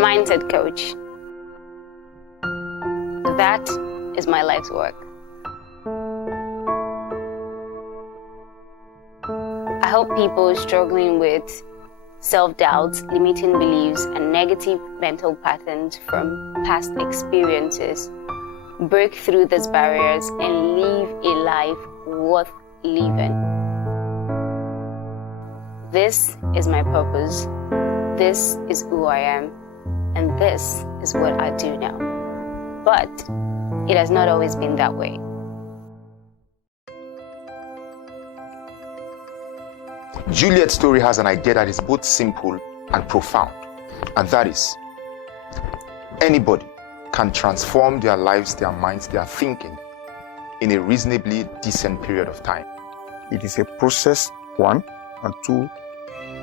Mindset coach. That is my life's work. I help people struggling with self-doubt, limiting beliefs, and negative mental patterns from past experiences break through these barriers and live a life worth living. This is my purpose. This is who I am. And this is what I do now. But it has not always been that way. Juliet's story has an idea that is both simple and profound, and that is, anybody can transform their lives, their minds, their thinking in a reasonably decent period of time. It is a process, one, and two,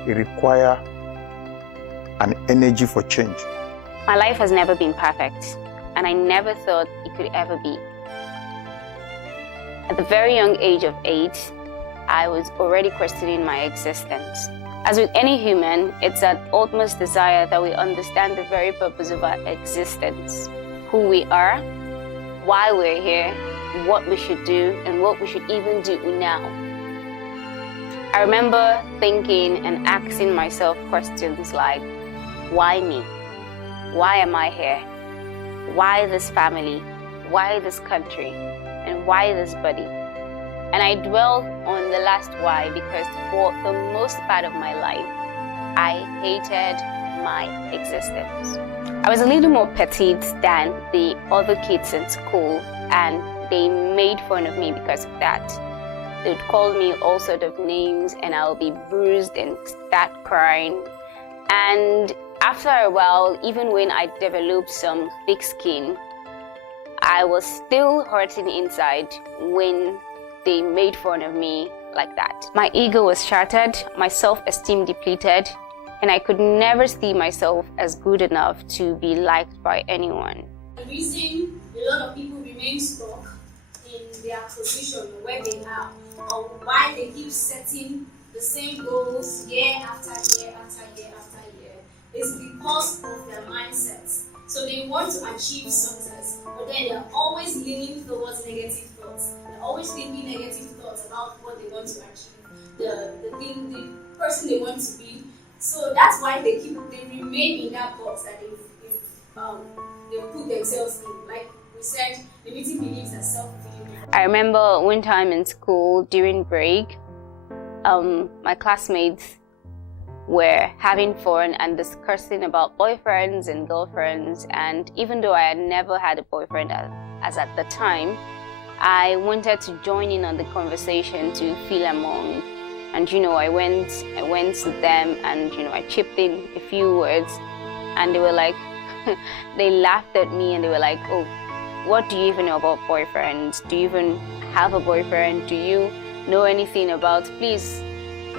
it requires an energy for change. My life has never been perfect, and I never thought it could ever be. At the very young age of 8, I was already questioning my existence. As with any human, it's that utmost desire that we understand the very purpose of our existence, who we are, why we're here, what we should do, and what we should even do now. I remember thinking and asking myself questions like, why me? Why am I here? Why this family? Why this country? And why this body? And I dwelled on the last why because for the most part of my life, I hated my existence. I was a little more petite than the other kids in school, and they made fun of me because of that. They would call me all sorts of names, and I'll be bruised and start crying. And after a while, even when I developed some thick skin, I was still hurting inside when they made fun of me like that. My ego was shattered, my self-esteem depleted, and I could never see myself as good enough to be liked by anyone. The reason a lot of people remain stuck in their position where they are, or why they keep setting the same goals year after year after year after year, is because of their mindsets. So they want to achieve success, but then they're always leaning towards negative thoughts. They're always thinking negative thoughts about what they want to achieve, the person they want to be. So that's why they remain in that box that they've put themselves in. Like we said, limiting beliefs are self-fulfilling. I remember one time in school during break, my classmates were having fun and discussing about boyfriends and girlfriends, and even though I had never had a boyfriend as at the time, I wanted to join in on the conversation to feel among. And I went to them and I chipped in a few words, and they were like, they laughed at me and they were like, oh, what do you even know about boyfriends? Do you even have a boyfriend? Do you know anything about? Please,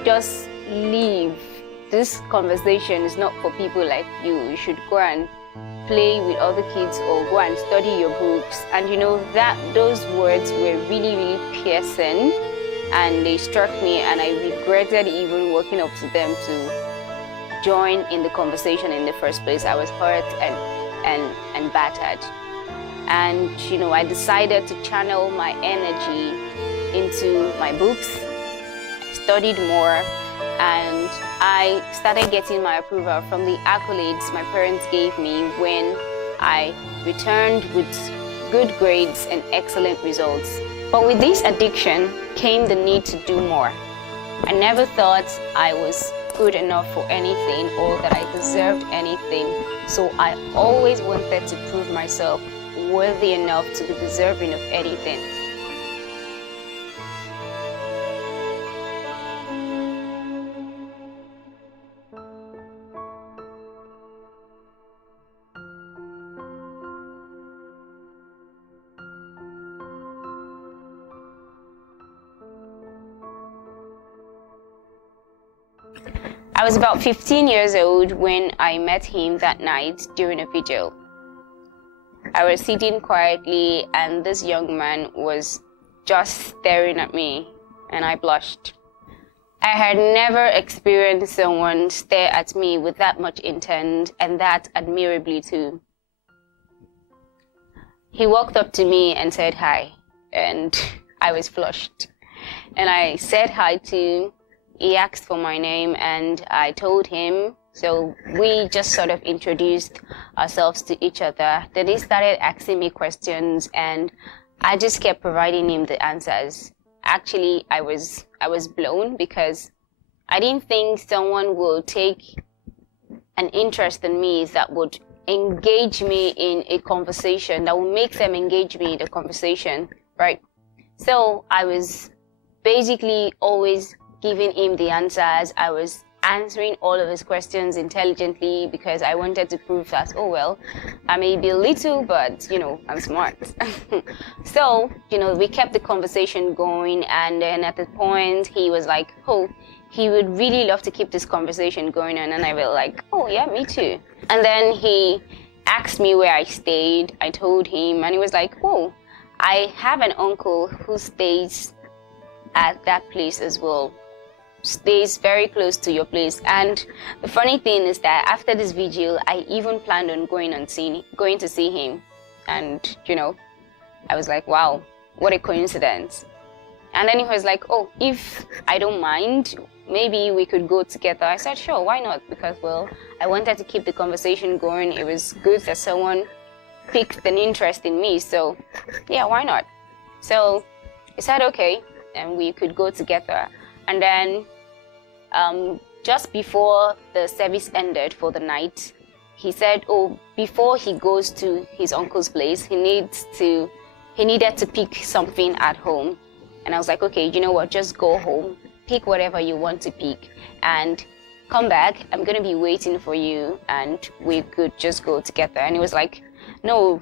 just leave. This conversation is not for people like you. You should go and play with other kids or go and study your books. And that those words were really, really piercing, and they struck me, and I regretted even walking up to them to join in the conversation in the first place. I was hurt and battered. And I decided to channel my energy into my books. I studied more, and I started getting my approval from the accolades my parents gave me when I returned with good grades and excellent results. But with this addiction came the need to do more. I never thought I was good enough for anything or that I deserved anything. So I always wanted to prove myself worthy enough to be deserving of anything. I was about 15 years old when I met him that night during a vigil. I was sitting quietly and this young man was just staring at me, and I blushed. I had never experienced someone stare at me with that much intent, and that admirably too. He walked up to me and said hi, and I was flushed. And I said hi too. He asked for my name, and I told him. So we just sort of introduced ourselves to each other. Then he started asking me questions, and I just kept providing him the answers. Actually, I was blown because I didn't think someone would take an interest in me that would engage me in a conversation, that would make them engage me in the conversation, right? So I was basically always giving him the answers. I was answering all of his questions intelligently because I wanted to prove that, oh well, I may be little, but I'm smart. So, we kept the conversation going, and then at the point he was like, oh, he would really love to keep this conversation going on, and I was like, oh yeah, me too. And then he asked me where I stayed. I told him, and he was like, oh, I have an uncle who stays at that place as well. Stays very close to your place. And the funny thing is that after this vigil, I even planned on going to see him. And I was like, wow, what a coincidence. And then he was like, oh, if I don't mind, maybe we could go together. I said, sure, why not? Because, well, I wanted to keep the conversation going. It was good that someone picked an interest in me. So yeah, why not? So he said, okay, and we could go together. And then just before the service ended for the night, he said, oh, before he goes to his uncle's place, he needed to pick something at home. And I was like, okay, you know what, just go home, pick whatever you want to pick, and come back. I'm going to be waiting for you, and we could just go together. And he was like, no,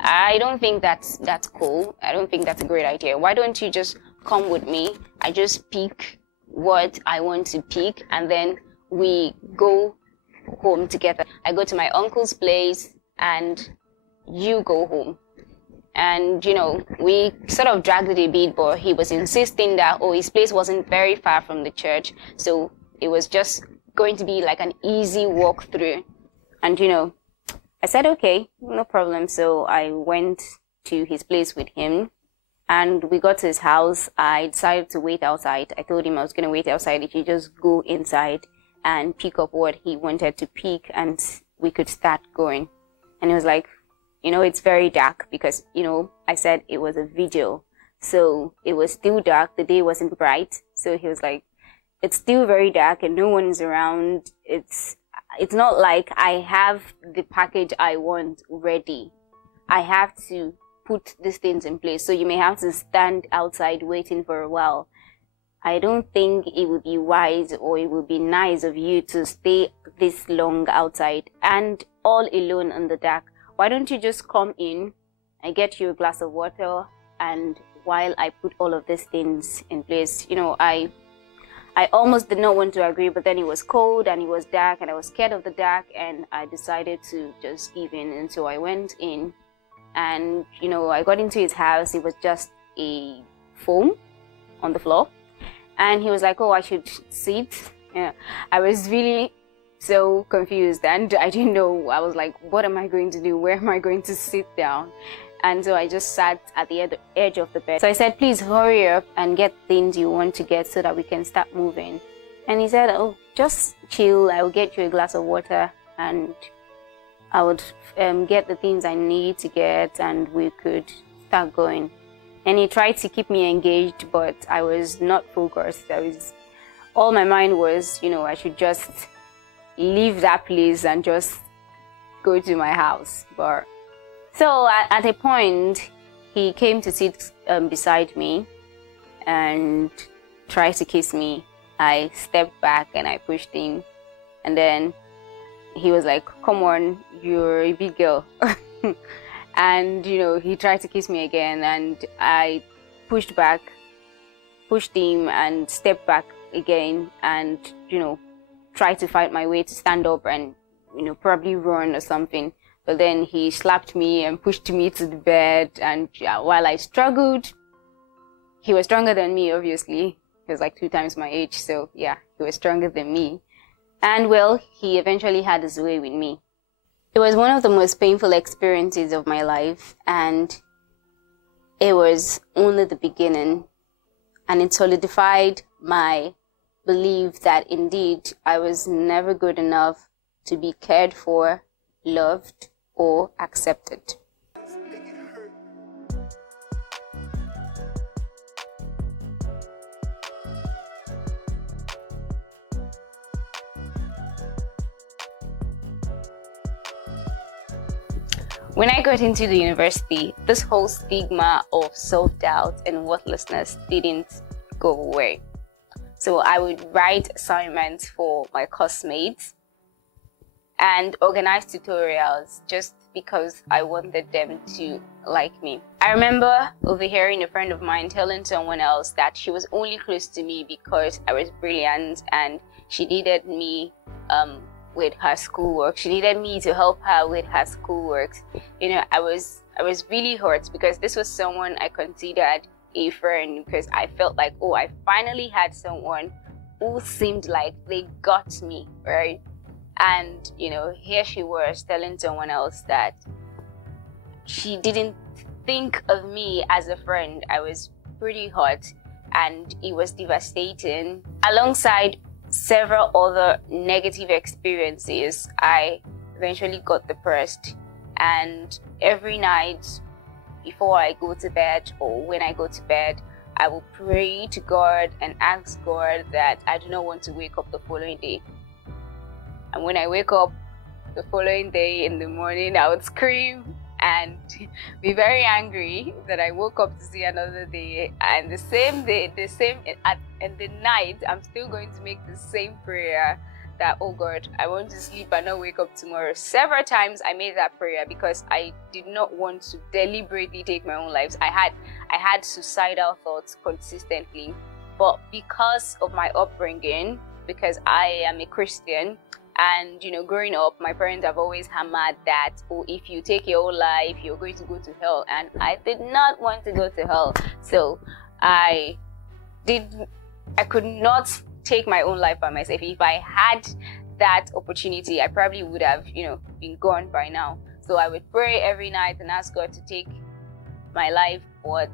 I don't think that's cool. I don't think that's a great idea. Why don't you just come with me? I just pick what I want to pick, and then we go home together. I go to my uncle's place, and you go home. And, we sort of dragged it a bit, but he was insisting that, his place wasn't very far from the church. So it was just going to be like an easy walk through. And, I said, okay, no problem. So I went to his place with him, and we got to his house. I decided to wait outside. I told him I was going to wait outside if he just go inside and pick up what he wanted to pick, and we could start going. And he was like, it's very dark because, I said it was a video. So it was still dark. The day wasn't bright. So he was like, it's still very dark and no one's around. It's not like I have the package I want ready. I have to put these things in place. So you may have to stand outside waiting for a while. I don't think it would be wise or it would be nice of you to stay this long outside and all alone in the dark. Why don't you just come in, I get you a glass of water, and while I put all of these things in place, I almost did not want to agree, but then it was cold and it was dark and I was scared of the dark, and I decided to just give in. And so I went in, and, I got into his house. It was just a foam on the floor, and he was like, oh, I should sit. Yeah. I was really so confused, and I didn't know. I was like, what am I going to do? Where am I going to sit down? And so I just sat at the edge of the bed. So I said, please hurry up and get things you want to get so that we can start moving. And he said, oh, just chill. I will get you a glass of water, and I would get the things I need to get, and we could start going. And he tried to keep me engaged, but I was not focused. All my mind was, I should just leave that place and just go to my house. But so at a point, he came to sit beside me and tried to kiss me. I stepped back and I pushed him, and then he was like, come on, you're a big girl. And he tried to kiss me again, and I pushed him and stepped back again, and tried to fight my way to stand up and, probably run or something. But then he slapped me and pushed me to the bed. And while I struggled, he was stronger than me, obviously. He was like 2 times my age, so yeah, he was stronger than me. And well, he eventually had his way with me. It was one of the most painful experiences of my life, and it was only the beginning. And it solidified my belief that indeed I was never good enough to be cared for, loved, or accepted. When I got into the university, this whole stigma of self-doubt and worthlessness didn't go away. So I would write assignments for my classmates and organize tutorials just because I wanted them to like me. I remember overhearing a friend of mine telling someone else that she was only close to me because I was brilliant and she needed me with her schoolwork. She needed me to help her with her schoolwork. You know, I was really hurt because this was someone I considered a friend, because I felt like, oh, I finally had someone who seemed like they got me, right? And, you know, here she was telling someone else that she didn't think of me as a friend. I was pretty hurt, and it was devastating. Alongside several other negative experiences, I eventually got depressed, and every night before I go to bed or when I go to bed, I will pray to God and ask God that I do not want to wake up the following day. And when I wake up the following day in the morning, I would scream and be very angry that I woke up to see another day. And the same day, in the night, I'm still going to make the same prayer that, oh God, I want to sleep and not wake up tomorrow. Several times I made that prayer because I did not want to deliberately take my own life. I had suicidal thoughts consistently. But because of my upbringing, because I am a Christian, and, you know, growing up, my parents have always hammered that, oh, if you take your own life, you're going to go to hell. And I did not want to go to hell. So I could not take my own life by myself. If I had that opportunity, I probably would have, you know, been gone by now. So I would pray every night and ask God to take my life. But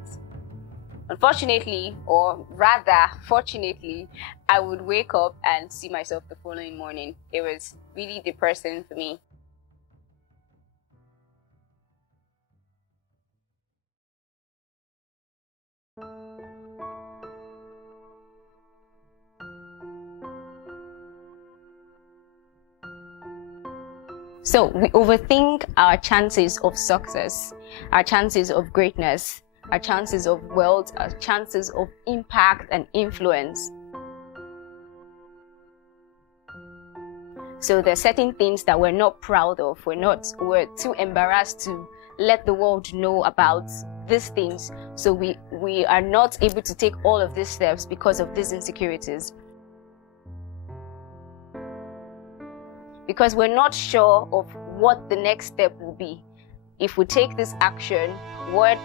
unfortunately, or rather fortunately, I would wake up and see myself the following morning. It was really depressing for me. So we overthink our chances of success, our chances of greatness, our chances of wealth, our chances of impact and influence. So there are certain things that we're not proud of. We're too embarrassed to let the world know about these things. So we are not able to take all of these steps because of these insecurities. Because we're not sure of what the next step will be. If we take this action, what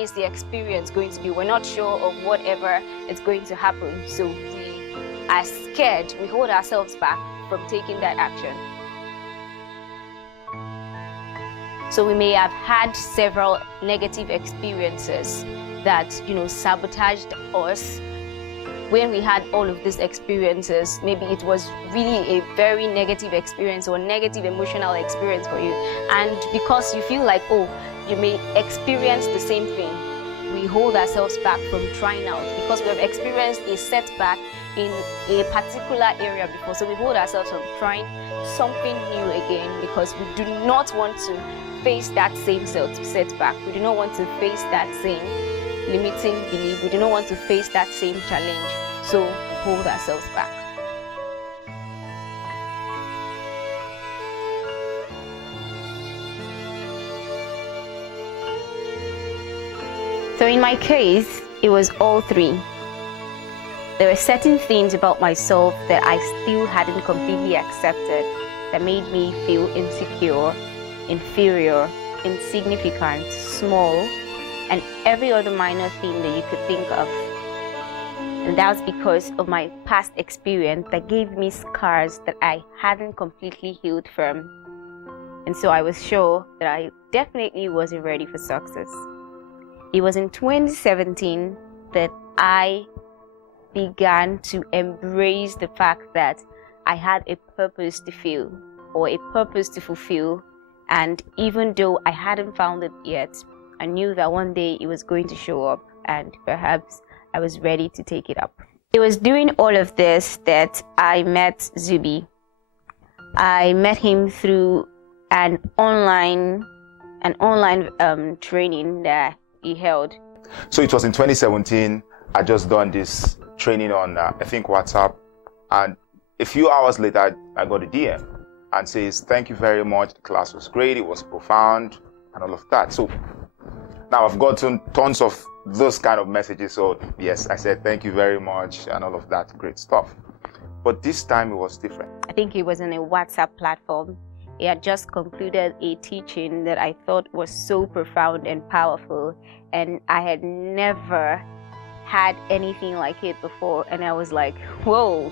is the experience going to be? We're not sure of whatever is going to happen. So we are scared, we hold ourselves back from taking that action. So we may have had several negative experiences that, you know, sabotaged us. When we had all of these experiences, maybe it was really a very negative experience or negative emotional experience for you. And because you feel like, oh, you may experience the same thing, we hold ourselves back from trying out because we have experienced a setback in a particular area before. So we hold ourselves from trying something new again because we do not want to face that same setback. We do not want to face that same limiting belief. We do not want to face that same challenge. So we hold ourselves back. So in my case, it was all three. There were certain things about myself that I still hadn't completely accepted that made me feel insecure, inferior, insignificant, small, and every other minor thing that you could think of. And that was because of my past experience that gave me scars that I hadn't completely healed from. And so I was sure that I definitely wasn't ready for success. It was in 2017 that I began to embrace the fact that I had a purpose to feel or a purpose to fulfill. And even though I hadn't found it yet, I knew that one day it was going to show up and perhaps I was ready to take it up. It was during all of this that I met Zubi. I met him through an online training that he held. So it was in 2017. I just done this training on I think WhatsApp, and a few hours later I got a DM and says, "Thank you very much. The class was great. It was profound," and all of that. So now I've gotten tons of those kind of messages. So yes, I said thank you very much and all of that great stuff. But this time it was different. I think it was on a WhatsApp platform. He had just concluded a teaching that I thought was so profound and powerful, and I had never had anything like it before. And I was like, whoa,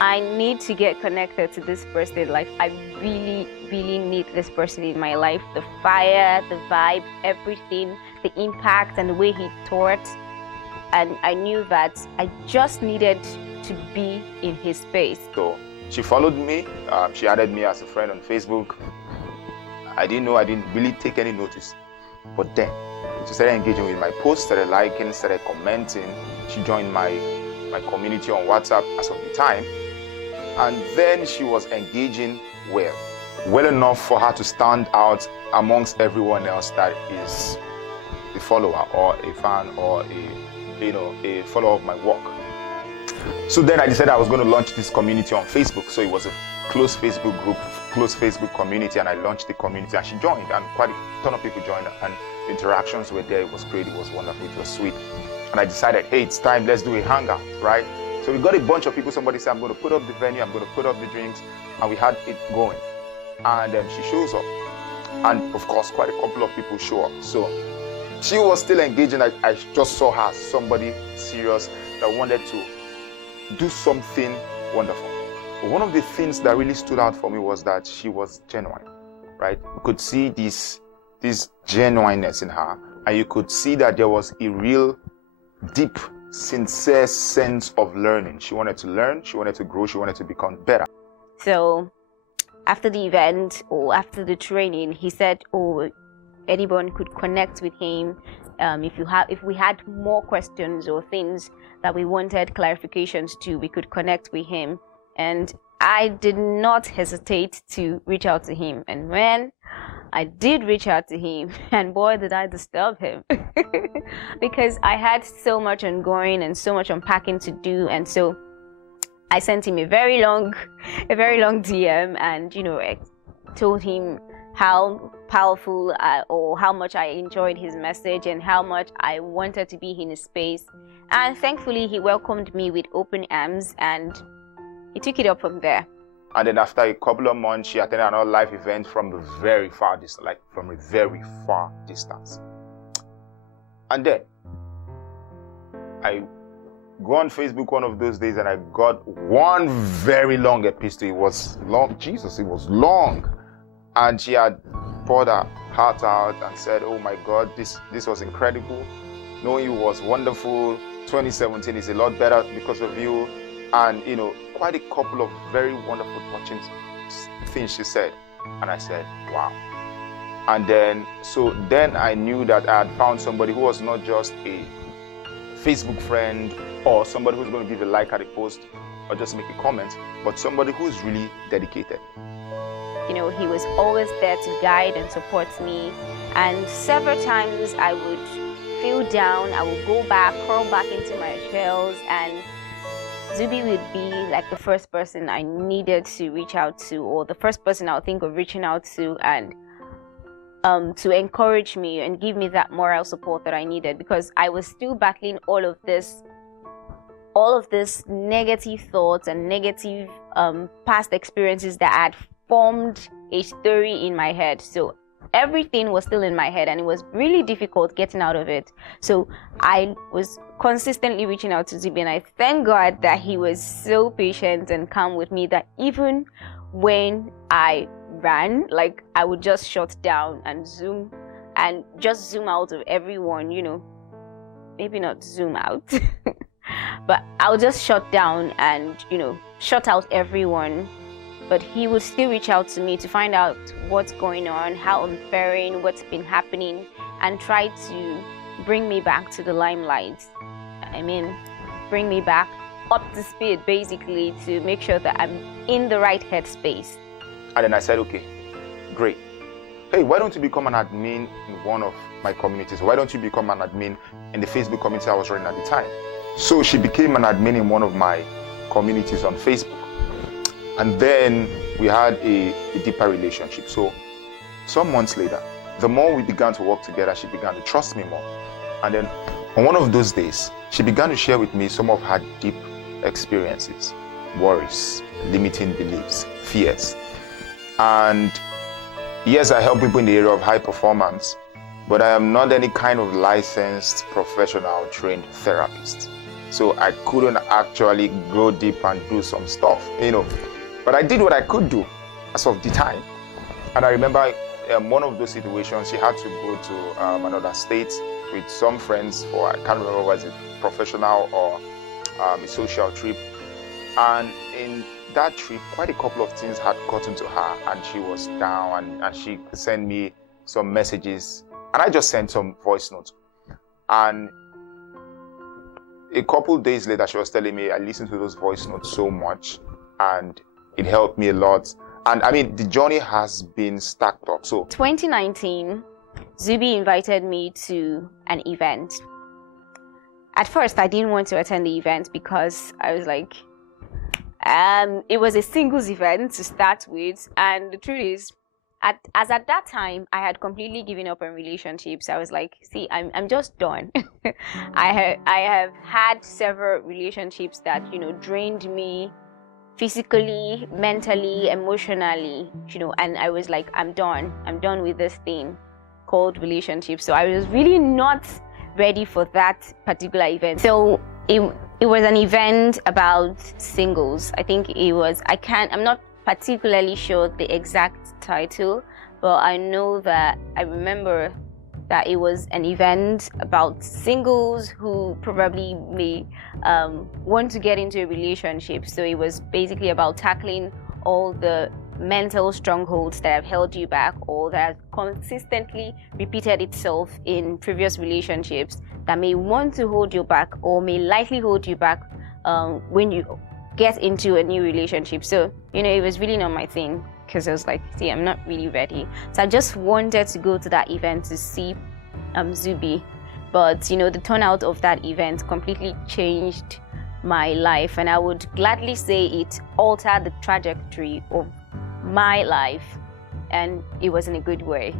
I need to get connected to this person. Like, I really, really need this person in my life. The fire, the vibe, everything, the impact and the way he taught. And I knew that I just needed to be in his space. So she followed me. She added me as a friend on Facebook. I didn't really take any notice. But then she started engaging with my posts, started liking, started commenting. She joined my community on WhatsApp as of the time. And then she was engaging well enough for her to stand out amongst everyone else that is a follower or a fan or a follower of my work. So then I decided I was going to launch this community on Facebook. So it was a close Facebook group, close Facebook community, and I launched the community and she joined, and quite a ton of people joined, and the interactions were there. It was great, it was wonderful, it was sweet. And I decided, hey, it's time, let's do a hangout, right? So we got a bunch of people. Somebody said, I'm going to put up the venue, I'm going to put up the drinks, and we had it going. And she shows up, and of course quite a couple of people show up. So she was still engaging. I just saw her as somebody serious that wanted to do something wonderful. But one of the things that really stood out for me was that she was genuine, right? You could see this genuineness in her, and you could see that there was a real deep, sincere sense of learning. She wanted to learn, she wanted to grow, she wanted to become better. So after the event or after the training, he said, anyone could connect with him. If we had more questions or things that we wanted clarifications to, we could connect with him. And I did not hesitate to reach out to him. And when I did reach out to him, and boy, did I disturb him because I had so much ongoing and so much unpacking to do. And so I sent him a very long DM, and I told him how powerful or how much I enjoyed his message and how much I wanted to be in his space. And thankfully, he welcomed me with open arms, and he took it up from there. And then after a couple of months, she attended another live event from a very far distance, And then I go on Facebook one of those days and I got one very long epistle. It was long, Jesus, it was long. And she had poured her heart out and said, oh my God, this was incredible. Knowing you was wonderful. 2017 is a lot better because of you. And, quite a couple of very wonderful, touching things she said. And I said, wow. And then I knew that I had found somebody who was not just a Facebook friend or somebody who's going to give a like at a post or just make a comment, but somebody who's really dedicated. He was always there to guide and support me. And several times I would feel down, I would go back, crawl back into my shells, and Zubi would be like the first person I needed to reach out to, or the first person I would think of reaching out to, and to encourage me and give me that moral support that I needed, because I was still battling all of this negative thoughts and negative past experiences that had formed a story in my head. So everything was still in my head, and it was really difficult getting out of it. So I was consistently reaching out to Zubi, and I thank God that he was so patient and calm with me, that even when I ran, like, I would just shut down and zoom out of everyone, maybe not zoom out, but I'll just shut down and, shut out everyone. But he would still reach out to me to find out what's going on, how I'm faring, what's been happening, and try to bring me back to the limelight. Bring me back up to speed, basically, to make sure that I'm in the right headspace. And then I said, okay, great. Hey, why don't you become an admin in one of my communities? Why don't you become an admin in the Facebook community I was running at the time? So she became an admin in one of my communities on Facebook. And then we had a deeper relationship. So some months later, the more we began to work together, she began to trust me more. And then on one of those days, she began to share with me some of her deep experiences, worries, limiting beliefs, fears. And yes, I help people in the area of high performance, but I am not any kind of licensed, professional, trained therapist. So I couldn't actually go deep and do some stuff, But I did what I could do as of the time. And I remember one of those situations, she had to go to another state with some friends for, I can't remember, was it professional or a social trip. And in that trip, quite a couple of things had gotten to her, and she was down, and she sent me some messages, and I just sent some voice notes. And a couple days later, she was telling me, I listened to those voice notes so much, and it helped me a lot. And the journey has been stacked up. So 2019, Zubi invited me to an event. At first, I didn't want to attend the event because I was like, it was a singles event to start with. And the truth is, at that time, I had completely given up on relationships. I was like, see, I'm just done. I have had several relationships that, drained me physically, mentally, emotionally, and I was like, I'm done with this thing called relationship. So I was really not ready for that particular event. So it was an event about singles. I think it was, I'm not particularly sure the exact title, but I remember that it was an event about singles who probably may want to get into a relationship. So it was basically about tackling all the mental strongholds that have held you back, or that consistently repeated itself in previous relationships that may want to hold you back, or may likely hold you back when you get into a new relationship. So, it was really not my thing, because I was like, see, I'm not really ready. So I just wanted to go to that event to see Zubi. But, the turnout of that event completely changed my life. And I would gladly say it altered the trajectory of my life. And it was in a good way.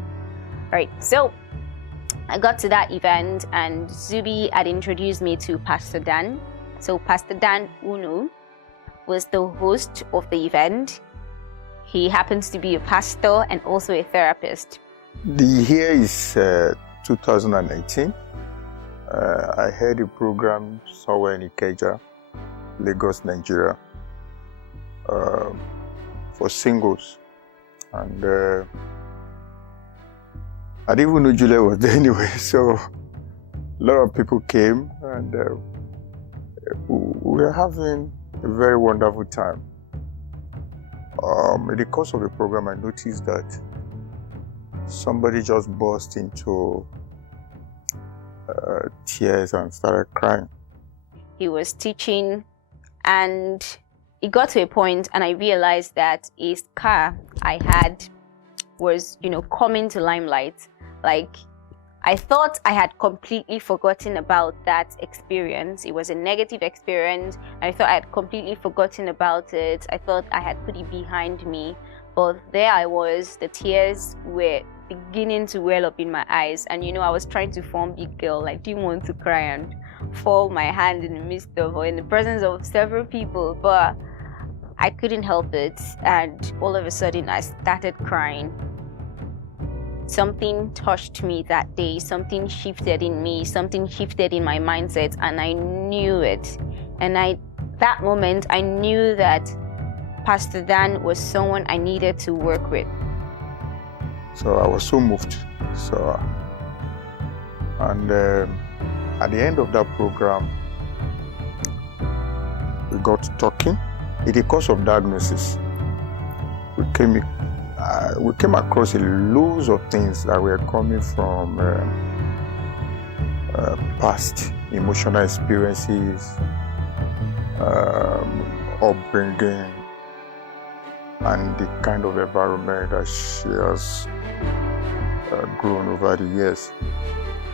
Right. So I got to that event, and Zubi had introduced me to Pastor Dan. So Pastor Dan Uno was the host of the event. He happens to be a pastor and also a therapist. The year is 2018. I had a program somewhere in Ikeja, Lagos, Nigeria, for singles. And I didn't even know Juliet was there anyway, so a lot of people came, and we were having a very wonderful time. In the course of the program, I noticed that somebody just burst into tears and started crying. He was teaching, and it got to a point, and I realized that a scar I had was, coming to limelight. Like, I thought I had completely forgotten about that experience. It was a negative experience. I thought I had completely forgotten about it. I thought I had put it behind me. But there I was, the tears were beginning to well up in my eyes. And I was trying to form big girl, like, didn't want to cry and fall my hand in the midst of, or in the presence of several people. But I couldn't help it. And all of a sudden I started crying. something touched me that day, something shifted in me, something shifted in my mindset, and I knew it. And that moment, I knew that Pastor Dan was someone I needed to work with. So I was so moved. So, and at the end of that program, we got talking. In the course of diagnosis, we came across a loads of things that were coming from past emotional experiences, upbringing, and the kind of environment that she has grown over the years.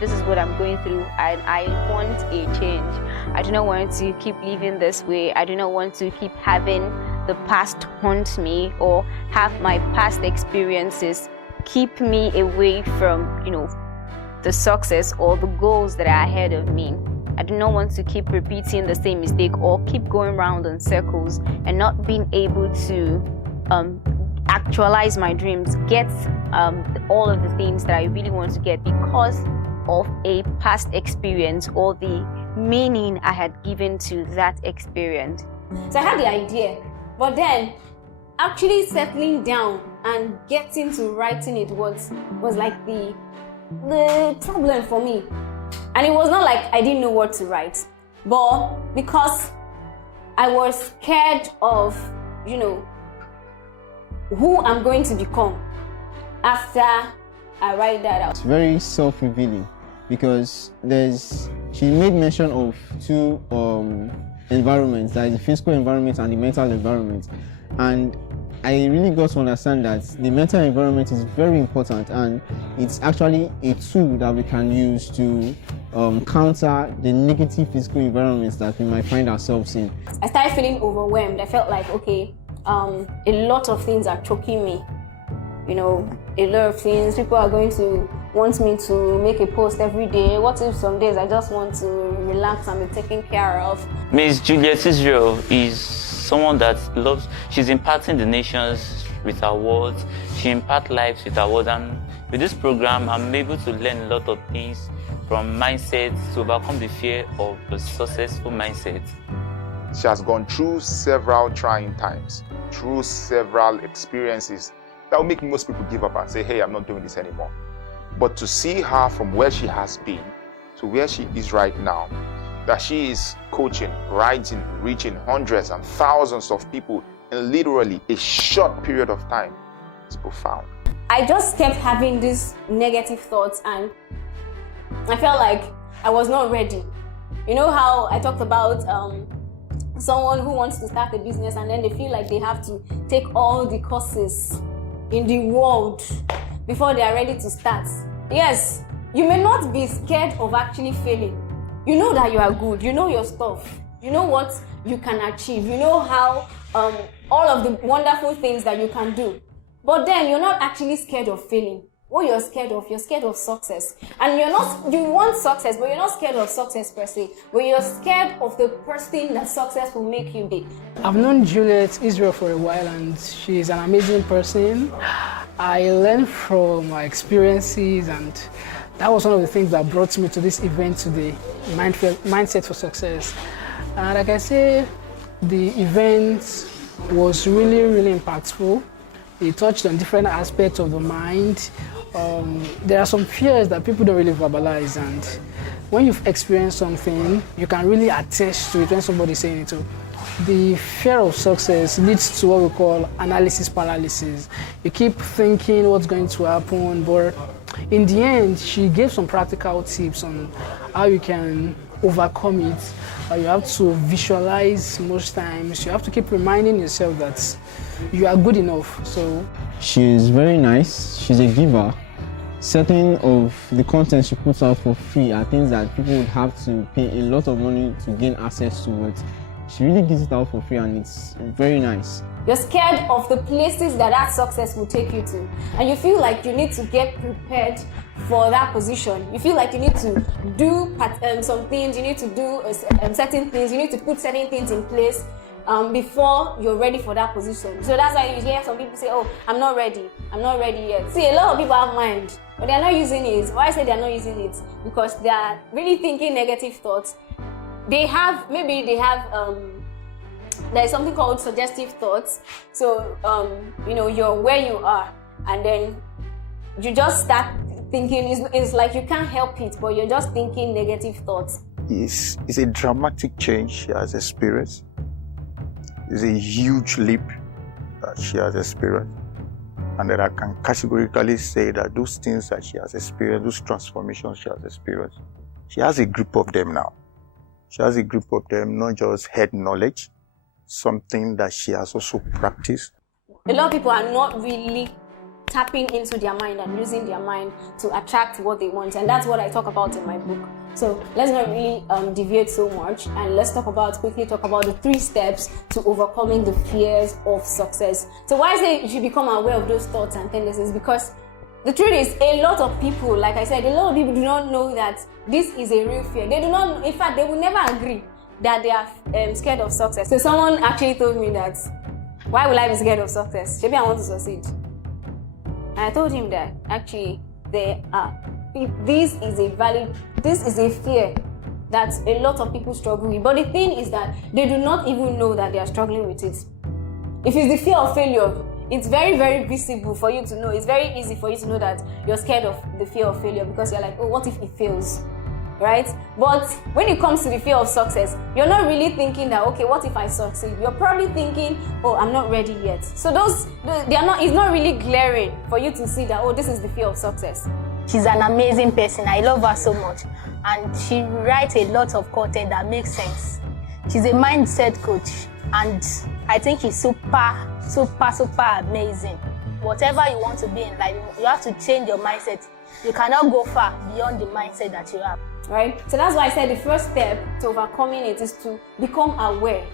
This is what I'm going through, and I want a change. I do not want to keep living this way. I do not want to keep having the past haunt me or have my past experiences keep me away from, the success or the goals that are ahead of me. I do not want to keep repeating the same mistake or keep going round in circles and not being able to actualize my dreams, get all of the things that I really want to get because of a past experience or the meaning I had given to that experience. So I had the idea, but then actually settling down and getting to writing it was like the problem for me. And it was not like I didn't know what to write, but because I was scared of, who I'm going to become after I write that out. It's very self-revealing because she made mention of two environments, that is the physical environment and the mental environment. And I really got to understand that the mental environment is very important, and it's actually a tool that we can use to counter the negative physical environments that we might find ourselves in. I started feeling overwhelmed. I felt like, okay, a lot of things are choking me. A lot of things. People are going to want me to make a post every day. What if some days I just want to relax and be taken care of? Miss Juliet Israel is someone that she's impacting the nations with her words. She impacts lives with her words. And with this program, I'm able to learn a lot of things from mindset to overcome the fear of a successful mindset. She has gone through several trying times, through several experiences that will make most people give up and say, hey, I'm not doing this anymore. But to see her from where she has been to where she is right now, that she is coaching, writing, reaching hundreds and thousands of people in literally a short period of time, is profound. I just kept having these negative thoughts and I felt like I was not ready. You know how I talked about someone who wants to start a business and then they feel like they have to take all the courses in the world before they are ready to start. Yes, you may not be scared of actually failing. You know that you are good, you know your stuff, you know what you can achieve, you know how all of the wonderful things that you can do. But then you're not actually scared of failing. What you're scared of success. And you want success, but you're not scared of success per se, but you're scared of the person that success will make you be. I've known Juliet Israel for a while and she's an amazing person. I learned from her experiences and that was one of the things that brought me to this event today, Mindset for Success. And like I say, the event was really, really impactful. It touched on different aspects of the mind. There are some fears that people don't really verbalize, and when you've experienced something, you can really attest to it when somebody's saying it too. The fear of success leads to what we call analysis paralysis. You keep thinking what's going to happen, but in the end, she gave some practical tips on how you can overcome it. You have to visualize most times. You have to keep reminding yourself that you are good enough. So she's very nice. She's a giver. Certain of the content she puts out for free are things that people would have to pay a lot of money to gain access to it. She really gives it out for free and it's very nice. You're scared of the places that success will take you to. And you feel like you need to get prepared for that position. You feel like you need to do some things, you need to do certain things, you need to put certain things in place before you're ready for that position. So that's why you hear some people say, oh, I'm not ready yet. See, a lot of people have mind. but they're not using it. Why I say they're not using it? Because they are really thinking negative thoughts. There's something called suggestive thoughts. So, you're where you are, and then you just start thinking, it's like you can't help it, but you're just thinking negative thoughts. It's a dramatic change she has experienced. It's a huge leap that she has experienced. And that I can categorically say that those things that she has experienced, those transformations she has experienced, she has a grip of them now. She has a grip of them, not just head knowledge, something that she has also practiced. A lot of people are not really tapping into their mind and using their mind to attract what they want, and that's what I talk about in my book. So let's not really deviate so much, and let's quickly talk about the 3 steps to overcoming the fears of success. So why I say you should become aware of those thoughts and tendencies, because the truth is, a lot of people, like I said, a lot of people do not know that this is a real fear. They do not, in fact, they will never agree that they are scared of success. So someone actually told me that, why will I be scared of success? Maybe I want to succeed. And I told him that actually this is a fear that a lot of people struggle with. But the thing is that they do not even know that they are struggling with it. If it's the fear of failure, it's very, very visible for you to know. It's very easy for you to know that you're scared of the fear of failure, because you're like, oh, what if it fails? Right? But when it comes to the fear of success, you're not really thinking that, okay, what if I succeed? You're probably thinking, oh, I'm not ready yet. So it's not really glaring for you to see that, oh, this is the fear of success. She's an amazing person. I love her so much. And she writes a lot of content that makes sense. She's a mindset coach, and I think she's super, super, super amazing. Whatever you want to be in life, you have to change your mindset. You cannot go far beyond the mindset that you have. Right? So that's why I said the first step to overcoming it is to become aware.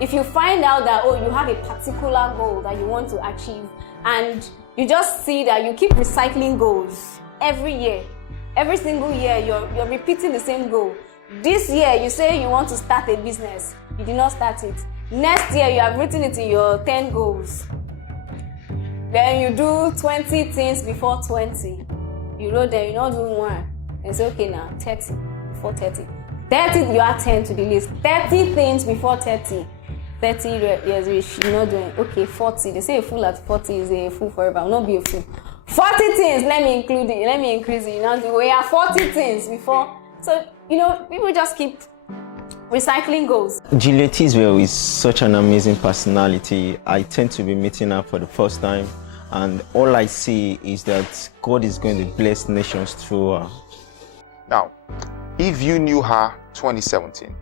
If you find out that, oh, you have a particular goal that you want to achieve, and you just see that you keep recycling goals every year, every single year, you're repeating the same goal. This year, you say you want to start a business. You did not start it. Next year, you have written it in your 10 goals. Then you do 20 things before 20. You wrote them, you don't do one. And say, okay, now 30 before 30. 30, you add 10 to the list. 30 things before 30. 30 years, you're not doing. Okay, 40. They say a fool at 40 is a fool forever. I will not be a fool. 40 things, let me include it, let me increase it. You know, we have 40 things before. So, people just keep recycling goals. Juliet is such an amazing personality. I tend to be meeting her for the first time, and all I see is that God is going to bless nations through her. Now, if you knew her 2017,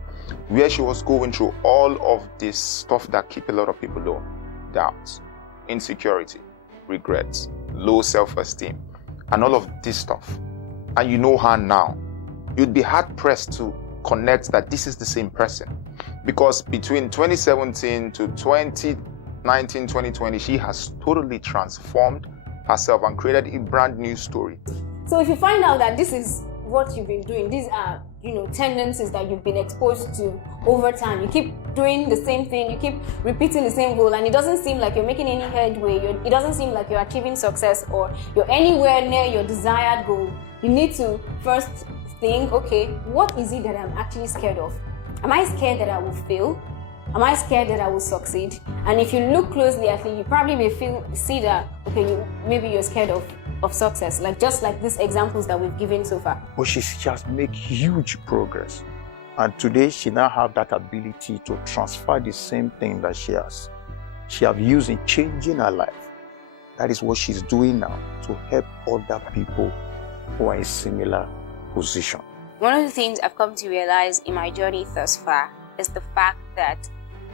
where she was going through all of this stuff that keep a lot of people low, doubts, insecurity, regrets, low self-esteem, and all of this stuff, and you know her now, you'd be hard-pressed to connect that this is the same person. Because between 2017 to 2019, 2020, she has totally transformed herself and created a brand new story. So if you find out that this is what you've been doing, these are tendencies that you've been exposed to over time, you keep doing the same thing, you keep repeating the same goal, and it doesn't seem like you're making any headway, it doesn't seem like you're achieving success or you're anywhere near your desired goal, you need to first think, okay, what is it that I'm actually scared of? Am I scared that I will fail? Am I scared that I will succeed? And if you look closely at it, you probably may see that, okay, maybe you're scared of success, just like these examples that we've given so far. But she has made huge progress. And today she now has that ability to transfer the same thing that she has used in changing her life. That is what she's doing now, to help other people who are in similar position. One of the things I've come to realize in my journey thus far is the fact that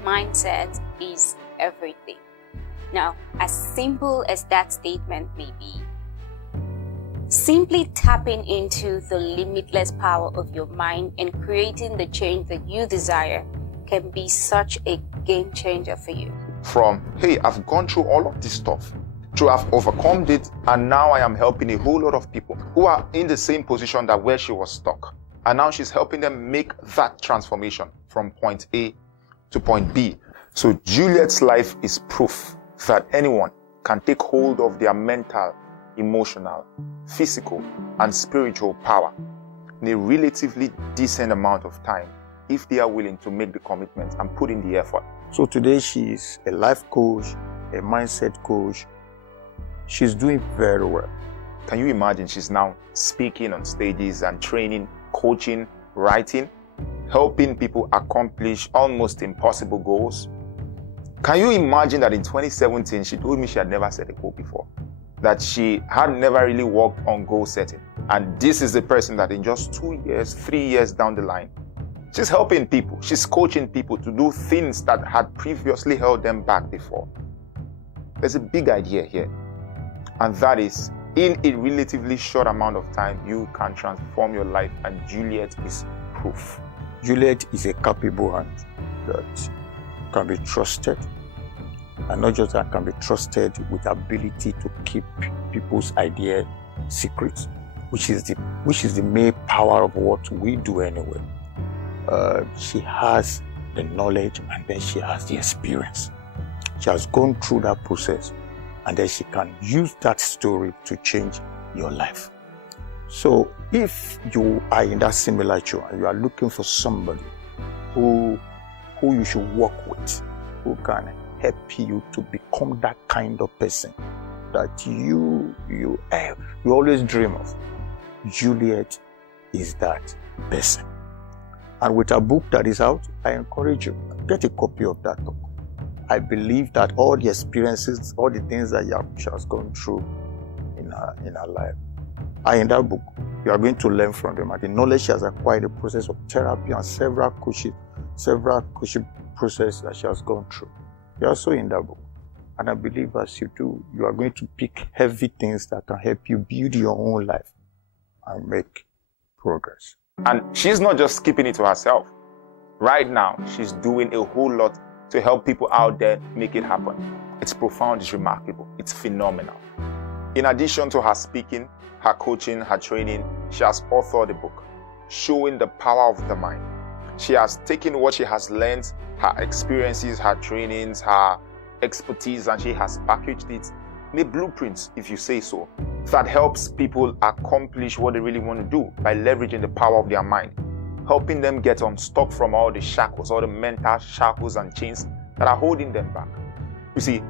mindset is everything. Now, as simple as that statement may be, simply tapping into the limitless power of your mind and creating the change that you desire can be such a game changer for you. From, hey, I've gone through all of this stuff, I've overcome it, and now I am helping a whole lot of people who are in the same position that where she was stuck. And now she's helping them make that transformation from point A to point B. So Juliet's life is proof that anyone can take hold of their mental emotional, physical, and spiritual power in a relatively decent amount of time if they are willing to make the commitment and put in the effort. So today she is a life coach, a mindset coach. She's doing very well. Can you imagine she's now speaking on stages and training, coaching, writing, helping people accomplish almost impossible goals? Can you imagine that in 2017, she told me she had never set a goal before, that she had never really worked on goal setting. And this is the person that in just 2 years, 3 years down the line, she's helping people, she's coaching people to do things that had previously held them back before. There's a big idea here, and that is, in a relatively short amount of time, you can transform your life, and Juliet is proof. Juliet is a capable hand that can be trusted, and not just that, can be trusted with ability to keep people's ideas secret, which is the main power of what we do anyway. She has the knowledge, and then she has the experience. She has gone through that process, and then she can use that story to change your life. So if you are in that similar show and you are looking for somebody who you should work with, who can help you to become that kind of person that you always dream of, Juliet is that person. And with a book that is out, I encourage you, get a copy of that book. I believe that all the experiences, all the things that she has gone through in her life are in that book. You are going to learn from them. And the knowledge she has acquired, the process of therapy and several coaching processes that she has gone through. They are also in that book. And I believe as you do, you are going to pick heavy things that can help you build your own life and make progress. And she's not just keeping it to herself. Right now, she's doing a whole lot to help people out there make it happen. It's profound, it's remarkable, it's phenomenal. In addition to her speaking, her coaching, her training, she has authored a book showing the power of the mind. She has taken what she has learned, her experiences, her trainings, her expertise, and she has packaged it in a blueprint, if you say so, that helps people accomplish what they really want to do by leveraging the power of their mind, helping them get unstuck from all the shackles, all the mental shackles and chains that are holding them back. You see,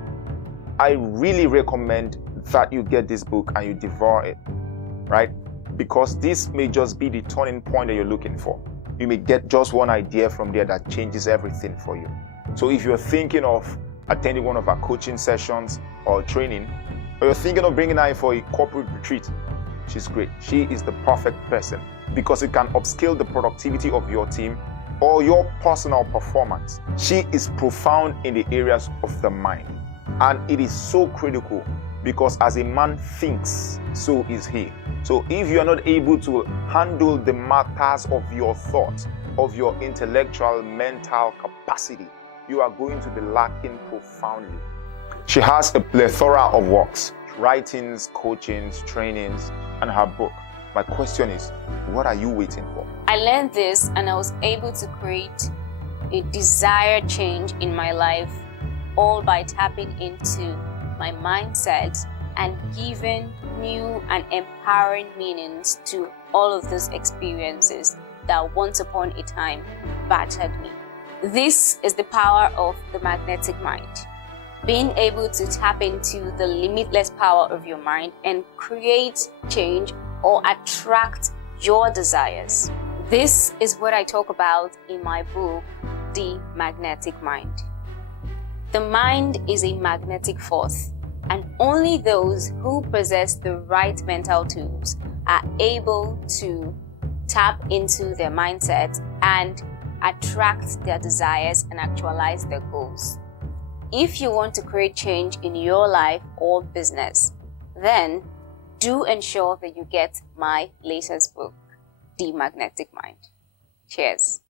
I really recommend that you get this book and you devour it, right? Because this may just be the turning point that you're looking for. You may get just one idea from there that changes everything for you. So if you're thinking of attending one of our coaching sessions or training, or you're thinking of bringing her in for a corporate retreat, she's great. She is the perfect person because it can upscale the productivity of your team or your personal performance. She is profound in the areas of the mind. And it is so critical because as a man thinks, so is he. So if you are not able to handle the matters of your thoughts, of your intellectual, mental capacity, you are going to be lacking profoundly. She has a plethora of works, writings, coachings, trainings, and her book. My question is, what are you waiting for? I learned this and I was able to create a desired change in my life, all by tapping into my mindset and giving new and empowering meanings to all of those experiences that once upon a time battered me. This is the power of the magnetic mind. Being able to tap into the limitless power of your mind and create change or attract your desires. This is what I talk about in my book, The Magnetic Mind. The mind is a magnetic force, and only those who possess the right mental tools are able to tap into their mindset and attract their desires and actualize their goals. If you want to create change in your life or business, then do ensure that you get my latest book, The Magnetic Mind. Cheers.